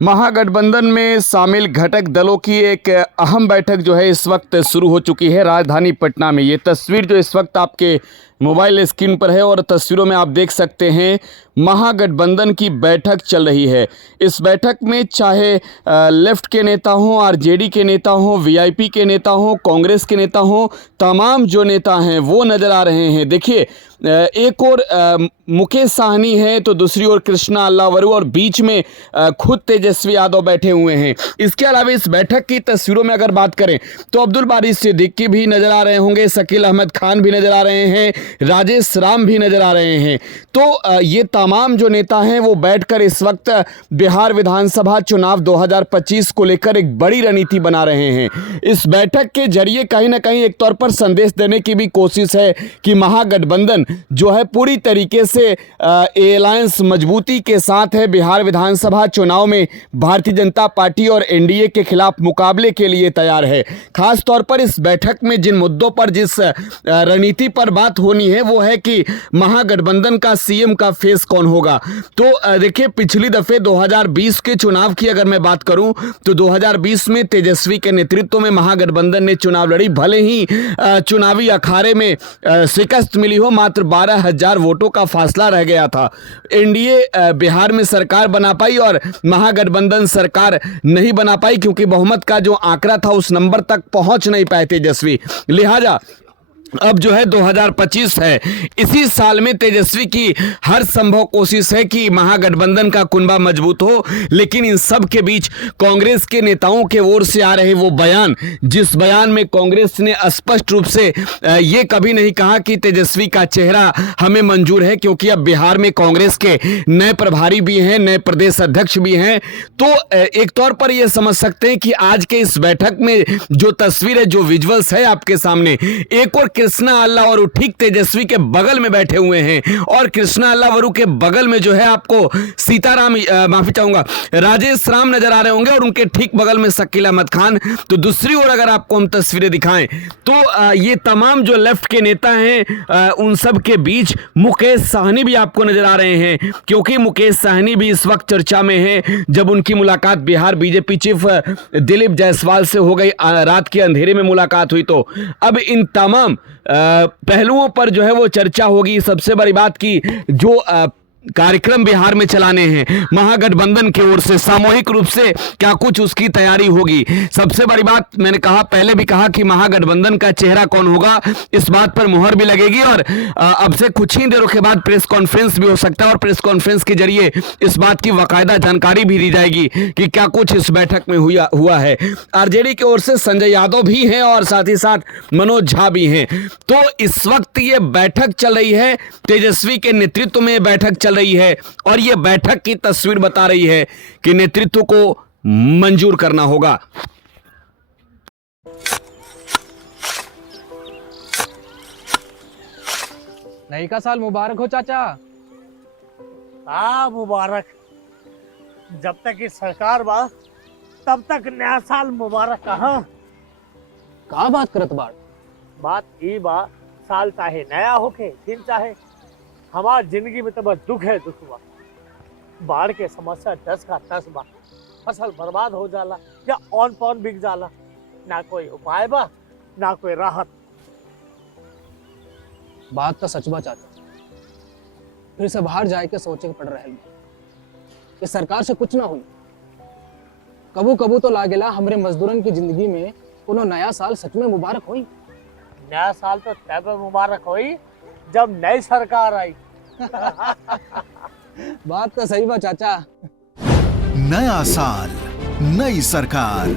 महागठबंधन में शामिल घटक दलों की एक अहम बैठक जो है इस वक्त शुरू हो चुकी है राजधानी पटना में। ये तस्वीर जो इस वक्त आपके मोबाइल स्क्रीन पर है और तस्वीरों में आप देख सकते हैं महागठबंधन की बैठक चल रही है। इस बैठक में चाहे लेफ्ट के नेता हों, आरजेडी के नेता हों, वीआईपी के नेता हों, कांग्रेस के नेता हों, तमाम जो नेता हैं वो नज़र आ रहे हैं। देखिए, एक और मुकेश साहनी है तो दूसरी ओर कृष्णा अल्लावरू और बीच में खुद तेजस्वी यादव बैठे हुए हैं। इसके अलावा इस बैठक की तस्वीरों में अगर बात करें तो अब्दुल बारी सिद्दीकी भी नज़र आ रहे होंगे, शकील अहमद खान भी नज़र आ रहे हैं, राजेश राम भी नज़र आ रहे हैं। तो ये तमाम जो नेता हैं वो बैठकर इस वक्त बिहार विधानसभा चुनाव 2025 को लेकर एक बड़ी रणनीति बना रहे हैं। इस बैठक के जरिए कहीं ना कहीं एक तौर पर संदेश देने की भी कोशिश है कि महागठबंधन जो है पूरी तरीके से अलायंस मजबूती के साथ है। बिहार विधानसभा चुनाव में भारतीय जनता पार्टी और एनडीए के खिलाफ मुकाबले के लिए तैयार है। खास तौर पर इस बैठक में जिन मुद्दों पर जिस रणनीति पर बात होनी है वो है कि महागठबंधन का सीएम का फेस कौन होगा। तो देखिए, पिछली दफे 2020 के चुनाव की अगर मैं बात करूं तो 2020 में तेजस्वी के नेतृत्व में महागठबंधन ने चुनाव लड़ी। भले ही चुनावी अखाड़े में शिकस्त मिली हो, मात्र 12,000 वोटों का फासला रह गया था। एनडीए बिहार में सरकार बना पाई और महागठबंधन सरकार नहीं बना पाई क्योंकि बहुमत का जो आंकड़ा था उस नंबर तक पहुंच नहीं पाए तेजस्वी। लिहाजा अब जो है 2025 है, इसी साल में तेजस्वी की हर संभव कोशिश है कि महागठबंधन का कुनबा मजबूत हो। लेकिन इन सब के बीच कांग्रेस के नेताओं के ओर से आ रहे वो बयान, जिस बयान में कांग्रेस ने स्पष्ट रूप से ये कभी नहीं कहा कि तेजस्वी का चेहरा हमें मंजूर है, क्योंकि अब बिहार में कांग्रेस के नए प्रभारी भी हैं, नए प्रदेश अध्यक्ष भी हैं। तो एक तौर पर यह समझ सकते हैं कि आज के इस बैठक में जो तस्वीर है, जो विजुअल्स है आपके सामने, एक और कृष्णा अल्लावरू ठीक तेजस्वी के बगल में बैठे हुए हैं और कृष्णा अल्लावरू के बगल में जो है आपको सीताराम, माफी चाहूंगा, राजेश राम नजर आ रहे होंगे और उनके ठीक बगल में शकील अहमद खान। तो दूसरी ओर अगर आपको हम तस्वीरें दिखाएं तो ये तमाम जो लेफ्ट के नेता हैं उन सब के बीच मुकेश साहनी भी आपको नजर आ रहे हैं, क्योंकि मुकेश साहनी भी इस वक्त चर्चा में है। जब उनकी मुलाकात बिहार बीजेपी चीफ दिलीप जायसवाल से हो गई, रात के अंधेरे में मुलाकात हुई, तो अब इन तमाम पहलुओं पर जो है वो चर्चा होगी। सबसे बड़ी बात की जो कार्यक्रम बिहार में चलाने हैं महागठबंधन की ओर से, सामूहिक रूप से क्या कुछ उसकी तैयारी होगी। सबसे बड़ी बात, मैंने कहा, पहले भी कहा कि महागठबंधन का चेहरा कौन होगा, इस बात पर मुहर भी लगेगी और अब से कुछ ही देरों के बाद प्रेस कॉन्फ्रेंस भी हो सकता है और प्रेस कॉन्फ्रेंस के जरिए इस बात की बाकायदा जानकारी भी दी जाएगी कि क्या कुछ इस बैठक में हुआ है। आरजेडी की ओर से संजय यादव भी हैं और साथ ही साथ मनोज झा भी हैं। तो इस वक्त ये बैठक चल रही है, तेजस्वी के नेतृत्व में बैठक चल रही है और यह बैठक की तस्वीर बता रही है कि नेतृत्व को मंजूर करना होगा। नई का साल मुबारक हो चाचा। हाँ, मुबारक। जब तक इस सरकार बा तब तक नया साल मुबारक। कहाँ का बात करत बाड़? बात ई बा, साल चाहे नया होके दिन चाहे, हमार जिंदगी में तो बस दुख है, दुख बा। बाढ़ के समस्या 10 का 10 बा। फसल बर्बाद हो जाला या ऑन पॉन बिक जाला, ना कोई उपाय बा ना कोई राहत। बात तो सच बा चाचा, फिर से बाहर जाए के सोचे के पड़ रहे हैं कि सरकार से कुछ ना हुई। कबू कबू तो लागेला हमरे मजदूरन की जिंदगी में कोनो नया साल सच में मुबारक होई। नया साल तो तब मुबारक होई जब नई सरकार आई। बात तो सही बा चाचा। नया साल, नई सरकार,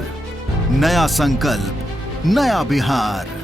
नया संकल्प, नया बिहार।